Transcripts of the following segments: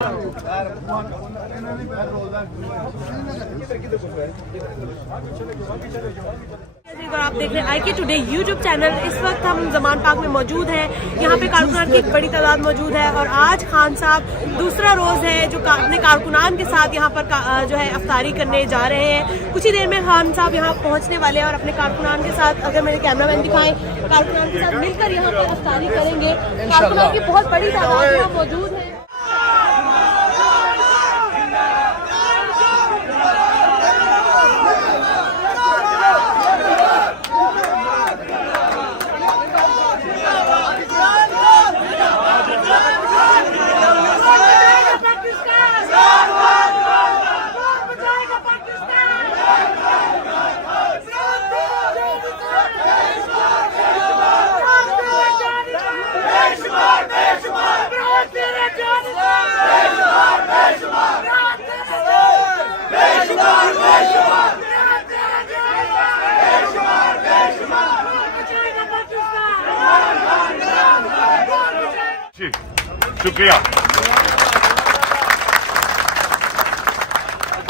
आप देख रहे हैं IK टुडे यूट्यूब चैनल। इस वक्त हम जमान पार्क में मौजूद हैं। यहाँ पे कारकुनान की एक बड़ी तादाद मौजूद है और आज खान साहब दूसरा रोज है जो अपने कारकुनान के साथ यहाँ पर जो है अफ्तारी करने जा रहे हैं। कुछ ही देर में खान साहब यहाँ पहुँचने वाले हैं और अपने कारकुनान के साथ, अगर मेरे कैमरामैन दिखाएं, कारकुनान के साथ मिलकर यहाँ पर अफ्तारी करेंगे। कारकुनान की बहुत बड़ी तादाद यहाँ मौजूद है। शुक्रिया।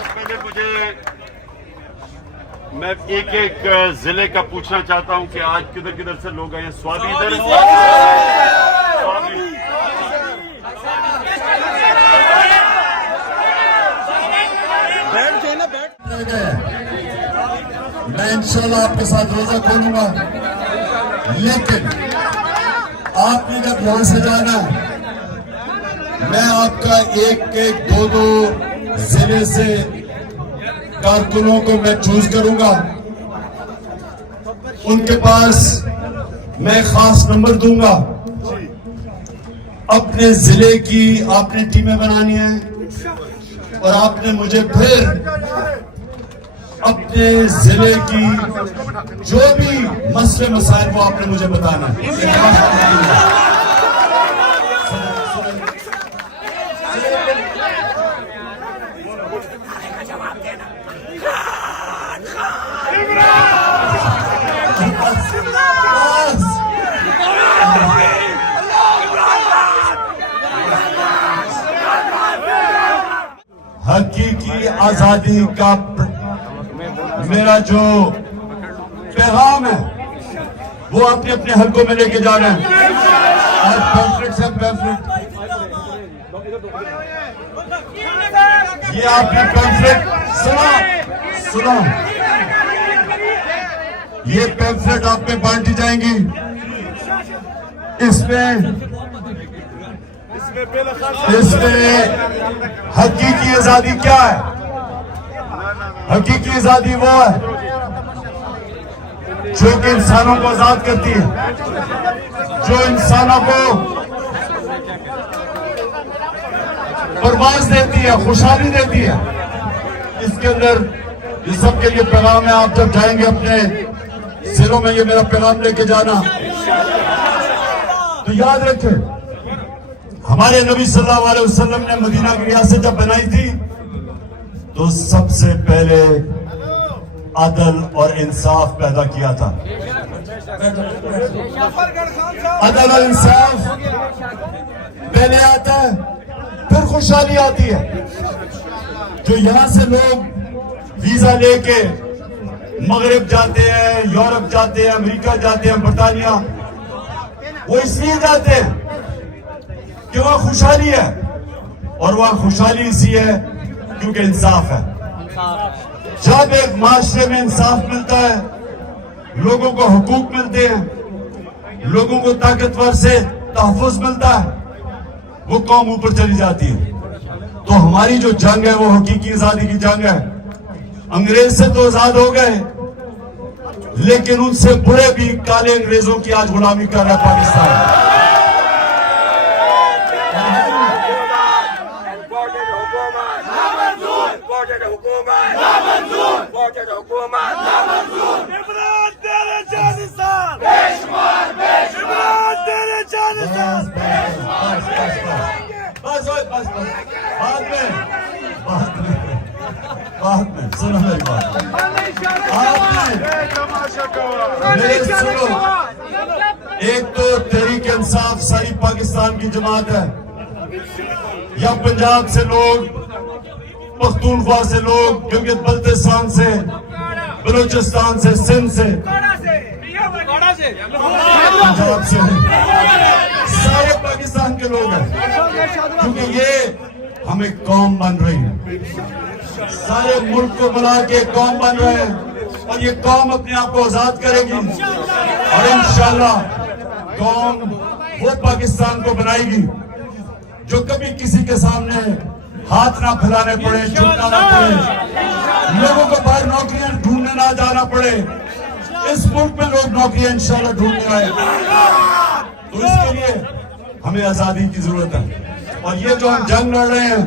पहले मैं एक एक जिले का पूछना चाहता हूं कि आज किधर किधर से लोग आए हैं। स्वाबी इधर मैं इंशाल्लाह आपके साथ रोजा खोलूंगा, लेकिन आपने जब यहाँ से जाना है, मैं आपका एक एक दो जिले से कारकुनों को मैं चूज करूंगा। उनके पास मैं खास नंबर दूंगा। अपने जिले की आपने टीमें बनानी है और आपने मुझे फिर अपने जिले की जो भी मसले मसाइल को आपने मुझे बताना है। हकीकी आजादी का मेरा जो पैगाम है वो अपने अपने हलकों में लेके जा रहे हैं। आज पैम्फलेट्स हैं, पैम्फलेट ये आपने पैम्फलेट सुनो, ये पैम्फलेट आप में बांटी जाएंगी। इसमें हकीकी आजादी क्या है? हकीकी आजादी वो है जो कि इंसानों को आजाद करती है, जो इंसानों को परवाज देती है, खुशहाली देती है। इसके अंदर ये सबके लिए पैगाम है। आप जब जाएंगे अपने जिलों में, ये मेरा पैगाम लेके जाना। तो याद रखें, हमारे नबी सल्लल्लाहु अलैहि वसल्लम ने मदीना की रियासत जब बनाई थी तो सबसे पहले अदल और इंसाफ पैदा किया था। अदल और इंसाफ पहले आता है, फिर खुशहाली आती है। जो यहां से लोग वीजा लेके मगरिब जाते हैं, यूरोप जाते हैं, अमेरिका जाते हैं, बरतानिया, वो इसलिए जाते हैं कि वहां खुशहाली है, और वहां खुशहाली इसी है क्योंकि इंसाफ है। जब एक माशरे में इंसाफ मिलता है, लोगों को हुकूक मिलते हैं, लोगों को ताकतवर से तहफ़्फ़ुज़ मिलता है, वो कौम ऊपर चली जाती है। तो हमारी जो जंग है वो हकीकी आजादी की जंग है। अंग्रेज से तो आजाद हो गए, लेकिन उनसे बुरे भी काले अंग्रेजों की आज गुलामी कर रहा है पाकिस्तान। बात में सुनो मेरी बात। सुनो, एक तो तहरीक इंसाफ सारी पाकिस्तान की जमात है, या पंजाब से लोग, पख्तूनख्वा से लोग, गिलगित बल्तिस्तान से, बलूचिस्तान से, सिंध से, पंजाब से, सारे पाकिस्तान के लोग हैं, क्योंकि ये हमें कौम बन रही है। सारे मुल्क को मिला के कौम बन रहे हैं और ये कौम अपने आप को आजाद करेगी और इंशाल्लाह कौम वो पाकिस्तान को बनाएगी जो कभी किसी के सामने हाथ ना फैलाने पड़े, झुकना ना पड़े, लोगों को बाहर नौकरियां ढूंढने ना जाना पड़े। इस मुल्क में लोग नौकरियां इंशाल्लाह ढूंढने आए, तो इसके लिए हमें आजादी की जरूरत है। और ये जो हम जंग लड़ रहे हैं,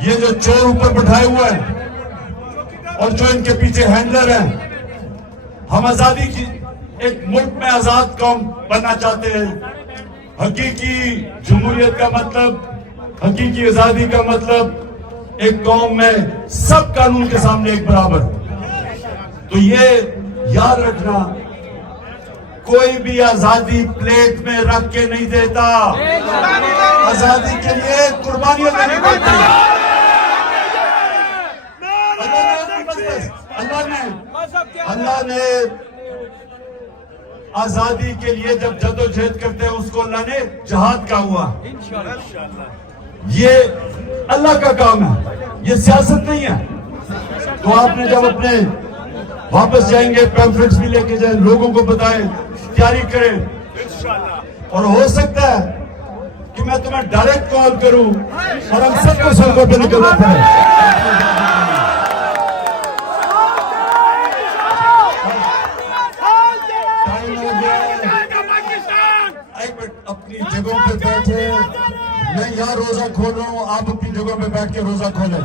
ये जो चोर ऊपर बैठाए हुए हैं और जो इनके पीछे हैंडलर हैं, हम आजादी की एक मुल्क में आजाद कौम बनना चाहते हैं। हकीकी जमहूरियत का मतलब, हकीकी आजादी का मतलब एक कौम में सब कानून के सामने एक बराबर। तो ये याद रखना, कोई भी आजादी प्लेट में रख के नहीं देता, आजादी के लिए कुर्बानियां देनी पड़ती है। अल्लाह ने आजादी के लिए जब जदोजहद करते हैं उसको अल्लाह ने जहाद का हुआ। ये अल्लाह का काम है, ये सियासत नहीं है। तो आपने जब अपने वापस जाएंगे पैम्फलेट्स भी लेके जाए, लोगों को बताएं, तैयारी करें। और हो सकता है कि मैं तुम्हें डायरेक्ट कॉल करूं और हम सबको सड़कों पर निकलना पड़े। अपनी जगहों पे बैठे, मैं यहाँ रोजा खोल रहा हूँ, आप अपनी जगहों पे बैठ के रोजा खोलें।